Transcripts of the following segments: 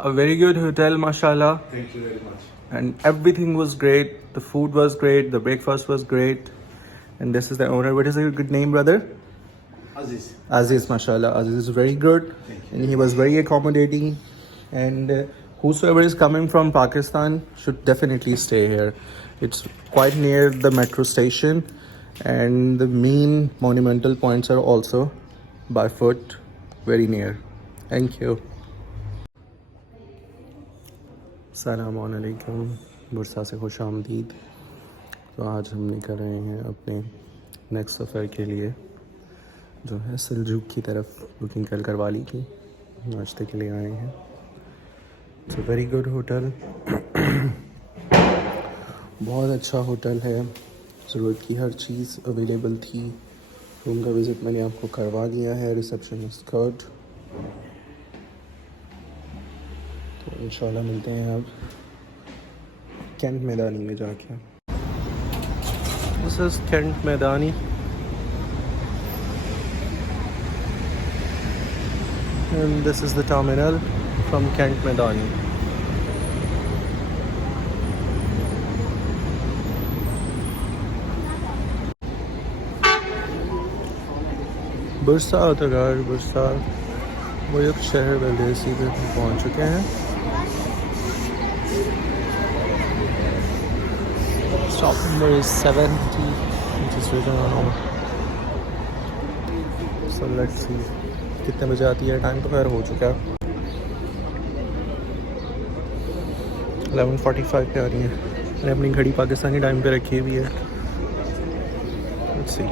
A very good hotel, mashallah. Thank you very much. And everything was great. The food was great. The breakfast was great. And this is the owner. What is your good name, brother? Aziz. Aziz, mashallah. Aziz is very good. And he was very accommodating. And whosoever is coming from Pakistan should definitely stay here. It's quite near the metro station. And the main monumental points are also by foot very near. Thank you. अस्सलामुअलैकुम, Bursa से खुश आमदीद। तो आज हम निकल रहे हैं अपने नेक्स्ट सफ़र के लिए, जो है सलजूक की तरफ। बुकिंग कल करवा ली थी, नाश्ते के लिए आए हैं। It's a very good hotel, बहुत अच्छा होटल है। ज़रूरत की हर चीज़ अवेलेबल थी। रूम का विज़िट मैंने आपको करवा दिया है, रिसेप्शनिस्ट कार्ड। तो इंशाल्लाह मिलते हैं अब कैंट मैदानी में जाके। This is Kent Medani. And this is the terminal from Kent Medani. Bursa अतगार बुरसा वो एक शहर बल्देसी पे पहुँच चुके हैं। Stop number is 70, which is written on. So let's see कितने बजे आती है। टाइम तो खैर हो चुका है, 11:45 पे आ रही है। मैंने अपनी घड़ी पाकिस्तानी टाइम पे रखी हुई है। Let's see.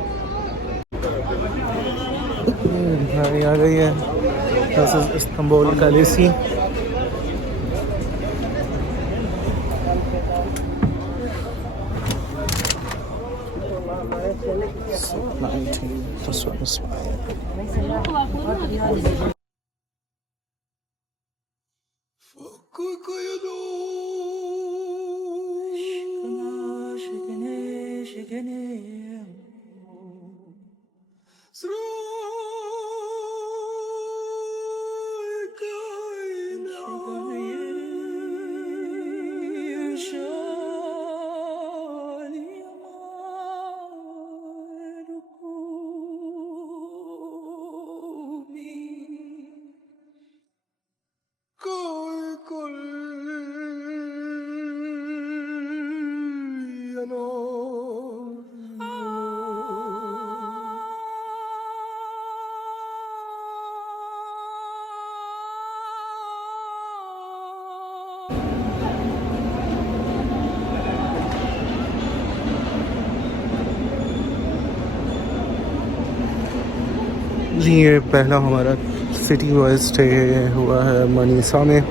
गाड़ी आ गई है। दिस इज इस्तांबुल कालिसी। This one is जी। ये पहला हमारा सिटी वाइज स्टे हुआ है मनीसा में।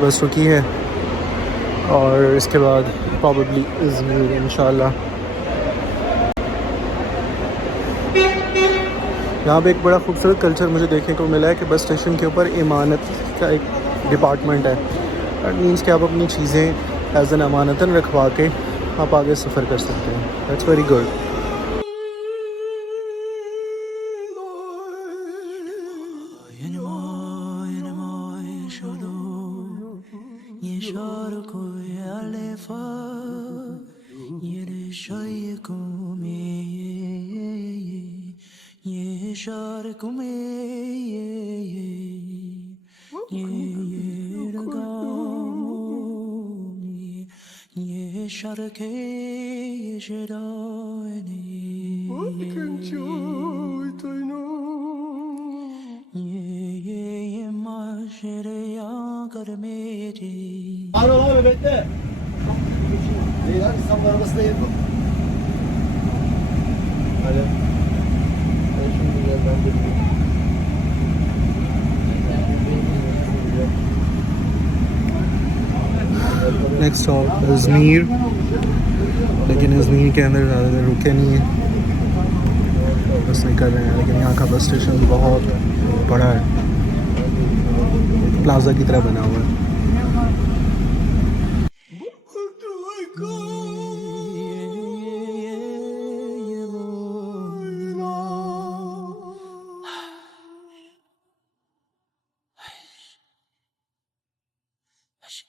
बस रुकी है और इसके बाद प्रॉबेबली इज़मीर इंशाल्लाह। यहाँ पे एक बड़ा खूबसूरत कल्चर मुझे देखने को मिला है कि बस स्टेशन के ऊपर इमानत का एक डिपार्टमेंट है। दैट मीन्स कि आप अपनी चीज़ें एज एन अमानतन रखवा के आप आगे सफ़र कर सकते हैं। That's very good. Alo abi bekle. İyi lan İstanbul arabası değil bu. Hadi. Ben şimdi ben de next stop Izmir. लेकिन इज़मीर के अंदर ज़्यादा देर रुके नहीं हैं, बस निकल रहे हैं। लेकिन यहाँ का बस स्टेशन बहुत बड़ा है, प्लाजा की तरह बना हुआ है।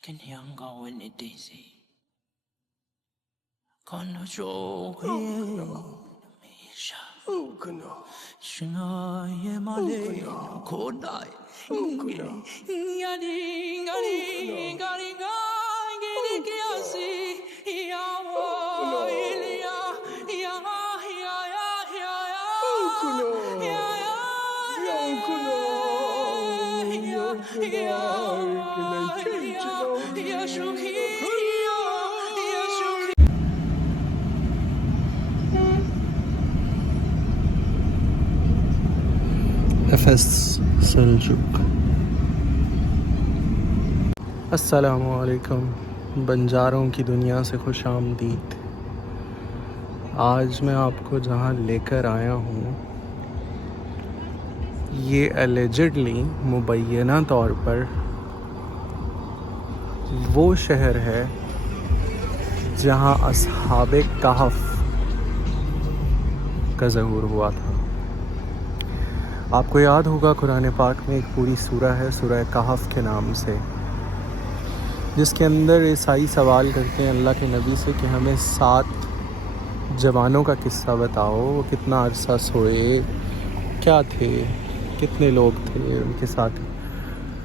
그냥 가원이 되지 건너줘 싱어의 말에 고다이 야리 가리 가리가 기리기야시 야와 일리야 FS Seljuk। अस्सलामुअलैकुम, बंजारों की दुनिया से खुश आमदीद। आज मैं आपको जहाँ लेकर आया हूँ ये एलिजिडली मुबैना तौर पर वो शहर है जहाँ अस्हाबे कहफ का ज़हूर हुआ था। आपको याद होगा कुरान पाक में एक पूरी सूरह है, सूरह कहफ के नाम से, जिसके अंदर ईसाई सवाल करते हैं अल्लाह के नबी से कि हमें 7 जवानों का किस्सा बताओ, वो कितना अरसा सोए, क्या थे, कितने लोग थे, उनके साथ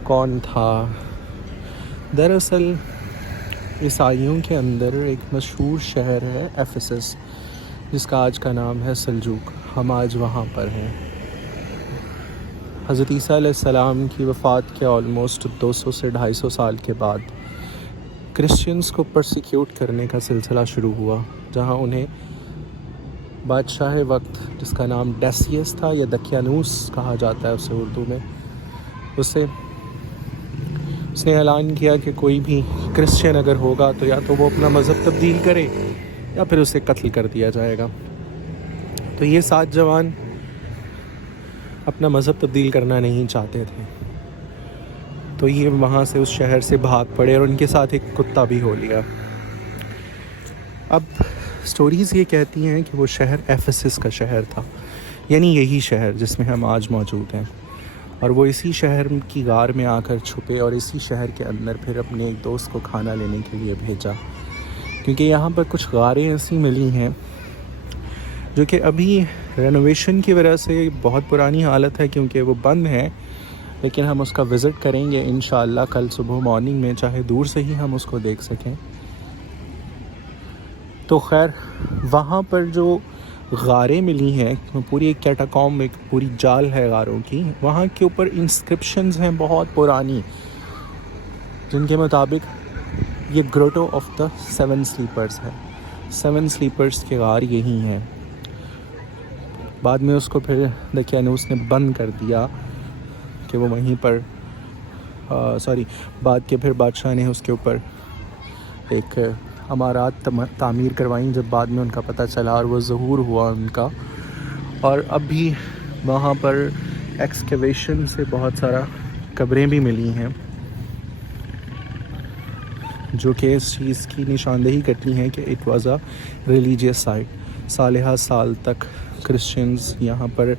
कौन था। दरअसल ईसाइयों के अंदर एक मशहूर शहर है एफेसस, जिसका आज का नाम है सल्जूक। हम आज वहाँ पर हैं। हज़रत ईसा अलैहिस्सलाम की वफ़ात के ऑलमोस्ट 200 से 250 साल के बाद क्रिश्चियंस को परसिक्यूट करने का सिलसिला शुरू हुआ, जहाँ उन्हें बादशाह वक्त, जिसका नाम डेसियस था या दकियानूस कहा जाता है उसे उर्दू में, उसने ऐलान किया कि कोई भी क्रिश्चियन अगर होगा तो या तो वो अपना मज़हब तब्दील करे या फिर उसे कत्ल कर दिया जाएगा। तो ये 7 जवान अपना मज़हब तब्दील करना नहीं चाहते थे, तो ये वहाँ से उस शहर से भाग पड़े और उनके साथ एक कुत्ता भी हो लिया। अब स्टोरीज़ ये कहती हैं कि वो शहर एफेसस का शहर था, यानी यही शहर जिसमें हम आज मौजूद हैं। और वो इसी शहर की गार में आकर छुपे और इसी शहर के अंदर फिर अपने एक दोस्त को खाना लेने के लिए भेजा, क्योंकि यहाँ पर कुछ गारें ऐसी मिली हैं जो कि अभी रेनोवेशन की वजह से बहुत पुरानी हालत है, क्योंकि वो बंद है, लेकिन हम उसका विज़िट करेंगे इंशाअल्लाह कल सुबह मॉर्निंग में, चाहे दूर से ही हम उसको देख सकें। तो खैर, वहाँ पर जो गारें मिली हैं, पूरी एक कैटाकॉम्ब, एक पूरी जाल है गारों की, वहाँ के ऊपर इंस्क्रिप्शंस हैं बहुत पुरानी, जिनके मुताबिक ये ग्रोटो ऑफ द 7 स्लीपर्स है। 7 स्लीपर्स के गार यही हैं। बाद में उसको फिर दकियानूस ने बंद कर दिया कि वो वहीं पर बाद के फिर बादशाह ने उसके ऊपर एक अमारात तामीर करवाई, जब बाद में उनका पता चला और वो ज़हूर हुआ उनका। और अब भी वहाँ पर एक्सकेवेशन से बहुत सारा कब्रें भी मिली हैं, जो कि इस चीज़ की निशानदेही करती हैं कि it was a religious site. साल साल तक क्रिश्चियंस यहाँ पर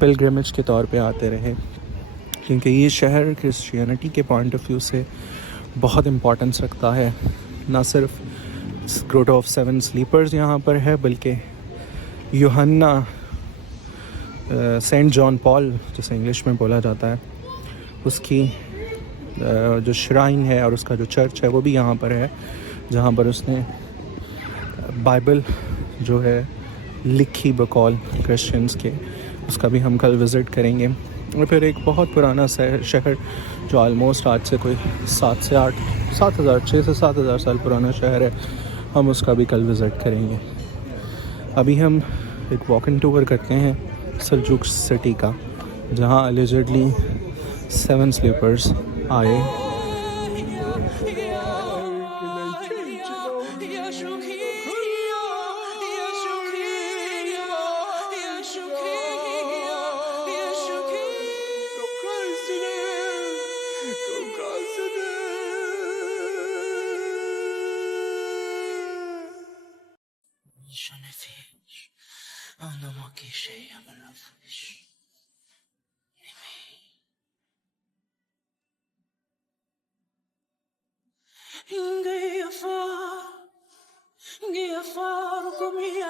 पिलग्रिमेज के तौर पे आते रहे, क्योंकि ये शहर क्रिश्चियनिटी के पॉइंट ऑफ व्यू से बहुत इम्पोर्टेंस रखता है। ना सिर्फ ग्रोटो ऑफ 7 स्लीपर्स यहाँ पर है, बल्कि यूहन्ना सेंट जॉन पॉल, जिसे इंग्लिश में बोला जाता है, उसकी जो श्राइन है और उसका जो चर्च है वो भी यहाँ पर है, जहाँ पर उसने बाइबल जो है लिखी बकौल क्रिश्चियंस के, उसका भी हम कल विज़िट करेंगे। और फिर एक बहुत पुराना शहर जो आलमोस्ट आज से कोई 6 से 7 हज़ार साल पुराना शहर है, हम उसका भी कल विज़िट करेंगे। अभी हम एक वॉक इन टूर करते हैं सल्जूक सिटी का, जहाँ अलिजिडली 7 स्लीपर्स आए।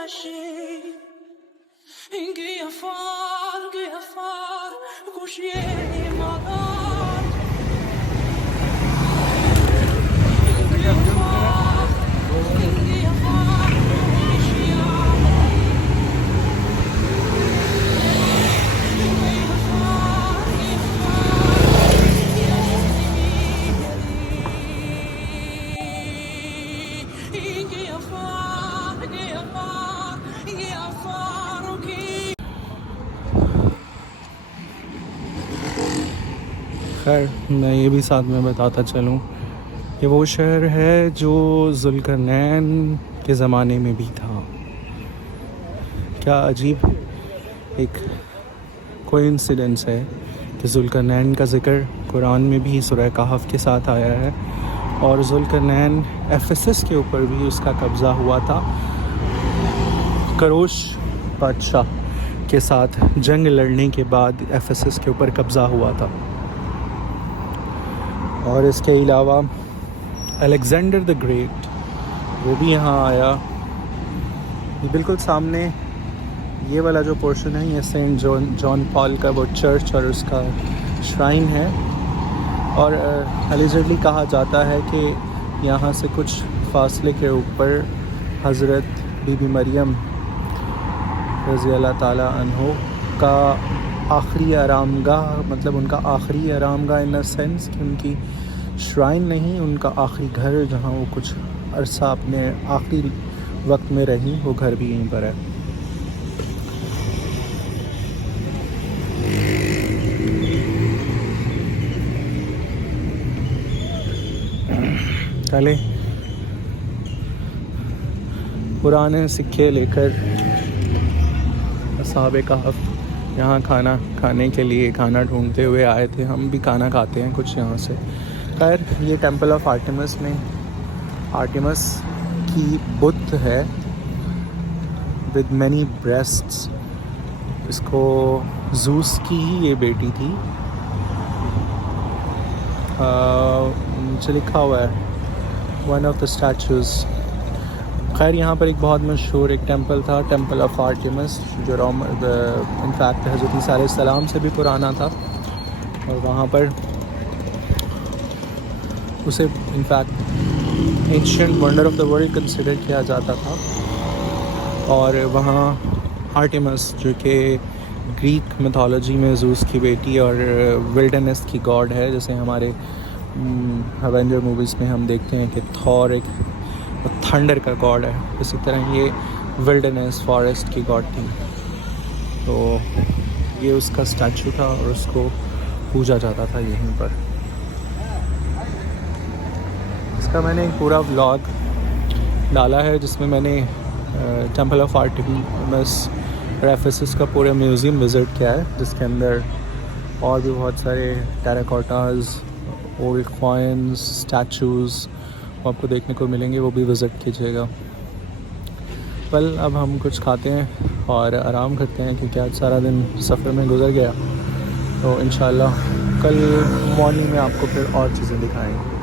Yashi Ingia far Kushye Magar Ingia far खैर मैं ये भी साथ में बताता चलूँ, ये वो शहर है जो ज़ुल्करनैन के ज़माने में भी था। क्या अजीब एक कोइंसिडेंस है कि ज़ुल्करनैन का ज़िक्र कुरान में भी सूरह कहफ के साथ आया है और ज़ुल्करनैन एफेसस के ऊपर भी उसका कब्ज़ा हुआ था। करोश बादशाह के साथ जंग लड़ने के बाद एफेसस के ऊपर कब्ज़ा हुआ था। और इसके अलावा अलेक्जेंडर द ग्रेट वो भी यहाँ आया। ये बिल्कुल सामने ये वाला जो पोर्शन है ये सेंट जॉन पॉल का वो चर्च और उसका श्राइन है। और अलीजडली कहा जाता है कि यहाँ से कुछ फासले के ऊपर हज़रत बीबी मरियम रज़ी अल्लाह ताला अन्हो का आखिरी आरामगाह, मतलब उनका आखिरी आरामगाह इन द सेंस कि उनकी श्राइन नहीं, उनका आखिरी घर जहाँ वो कुछ अरसा अपने आखिरी वक्त में रही, वो घर भी यहीं पर है। पहले पुराने सिक्के लेकर असहाबे कहफ यहाँ खाना खाने के लिए खाना ढूंढते हुए आए थे। हम भी खाना खाते हैं कुछ यहाँ से। खैर ये टेंपल ऑफ आर्टेमिस में आर्टेमिस की बुत है विद मैनी ब्रेस्ट्स। इसको जूस की ही ये बेटी थी। नीचे लिखा हुआ है वन ऑफ द स्टैचूज़। खैर यहाँ पर एक बहुत मशहूर एक टेंपल था, टेंपल ऑफ आर्टेमिस, जो इनफैक्ट हज़रत ईसा अलैहिस्सलाम से भी पुराना था। और वहाँ पर उसे in fact ancient wonder of the world consider किया जाता था। और वहाँ आर्टेमिस जो कि ग्रीक मिथोलॉजी में ज़ूस की बेटी और विल्डरनेस की गॉड है, जैसे हमारे एवेंजर मूवीज़ में हम देखते हैं कि थॉर एक थंडर का गॉड है, इसी तरह ये विल्डरनेस फॉरेस्ट की गॉड थी। तो ये उसका स्टैचू था और उसको पूजा जाता था यहीं पर। इसका मैंने एक पूरा व्लॉग डाला है जिसमें मैंने टेंपल ऑफ आर्टेमिस और एफेसस का पूरा म्यूज़ियम विज़िट किया है, जिसके अंदर और भी बहुत सारे टेराकोटास, ओल्ड कॉइन्स, स्टैचूज़ आपको देखने को मिलेंगे, वो भी विज़िट कीजिएगा। वेल अब हम कुछ खाते हैं और आराम करते हैं क्योंकि आज सारा दिन सफ़र में गुजर गया। तो इंशाल्लाह कल मॉर्निंग में आपको फिर और चीज़ें दिखाएंगे।